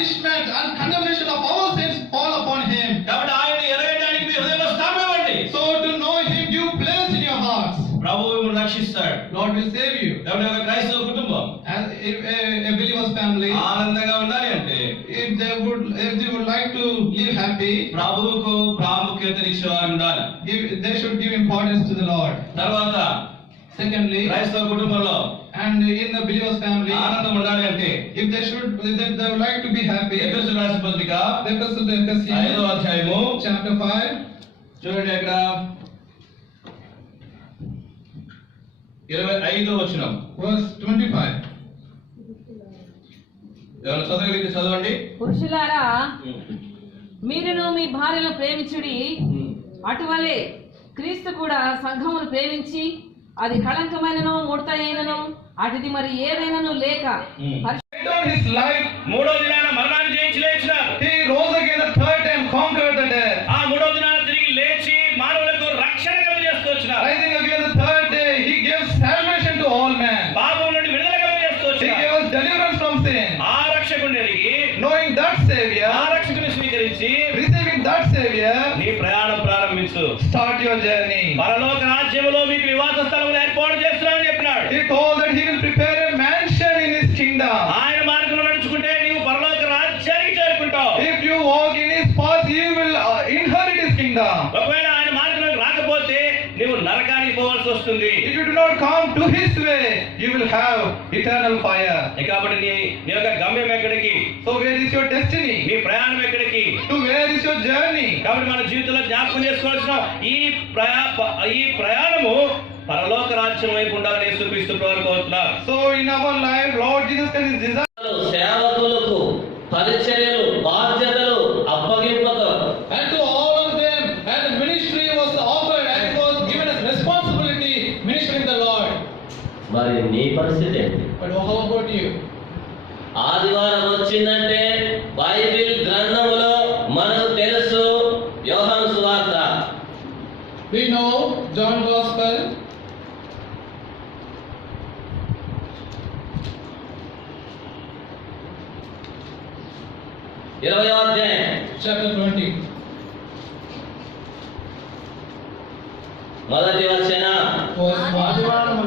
punishment and condemnation of our sins fall upon him. కాబట్టి ఆయన ఎరగడానికి మీ హృదయంలో స్థానం ఇవ్వండి. So to know him, give place in your hearts. ప్రభువు మిమ్మల్ని రక్షిస్తాడు. Lord will save you. కాబట్టి ఒక క్రైస్తవ కుటుంబం As if a believer's family, ఆనందంగా ఉండాలి అంటే if they would like to live happy, ప్రభువుకు ప్రాముఖ్యతనిచ్చేవారు ఉండాలి. they should give importance to the Lord. తర్వాత Secondly, క్రైస్తవ కుటుంబంలో and in the believer's family, ఆనందం ఉండాలి అంటే if they would like to be happy, ఎఫెసీయులకు రాసిన పత్రిక the epistle to Ephesians, 5వ అధ్యాయము chapter 5, చూడండి అక్కడ 25వ వచనం, verse 25. ఎవరు చదవగలిగితే చదవండి. పురుషులారా మీరును మీ భార్యను ప్రేమించుడి, అటువలే క్రీస్తు కూడా సంఘమును ప్రేమించి అది కళంకమైనను ముడతైనను అటుది మరి ఏదైనాను లేక Laid down his life, మూడో దినాన మరణాన్ని జయించి లేచినారు. he rose again the third time, conquered the death. ఆ మూడో దినాన తిరిగి లేచి మానవులకు రక్షణ కలుగజేస్తూ వచ్చినారు. Rising again the third day, he gave salvation to all men. పాపం నుండి విడుదల కలుగజేస్తూ He వచ్చినారు. gave us deliverance from sin. ఆ రక్షకుడిని ఎరిగి Knowing that ఆ Savior, రక్షకుని స్వీకరించి receiving that Savior, నీ ప్రయాణం ప్రారంభించు. start your journey. పరలోక రాజ్యములో మీకు నివాస స్థలములు ఏర్పాటు చేస్తున్నానని చెప్పినాడు. He told that he will prepare a mansion in his kingdom. ఆయన మార్గంలో నడుచుకుంటే నీవు పరలోక రాజ్యానికి చేరుకుంటావు. If you walk in his path, you will inherit his kingdom. ఒకవేళ ఆయన మార్గంలోకి రాకపోతే నీవు నరకానికి పోవాల్సి వస్తుంది. If you do not come to his way, you will have eternal fire. కాబట్టి నీ యొక్క గమ్యం ఎక్కడికి, So where is your destiny? నీ ప్రయాణం ఎక్కడికి? To where is your journey? కాబట్టి మన జీవితంలో జ్ఞాపకం చేసుకోవాల్సిన ఈ ప్రయాణము పరలోక రాజ్యం వైపు ఉండాలని యేసుక్రీస్తు ప్రభువు కోరుతున్నారు. So in our life, Lord Jesus Christ is designed. సేవకులకు పరిచర్యలు బాధ్యతలు అప్పగింపక And to all of them, and the ministry was offered and it was given as responsibility, ministering the Lord. మరి నీ పరిస్థితి ఏంటి? But how about you? ఆదివారం వచ్చిందంటే Bible గ్రంథములో మనకు తెలుసు యోహాను సువార్త, We know John Gospel, 20వ అధ్యాయం chapter 20. మొదటి వచనం, Verse 1. ఆదివారం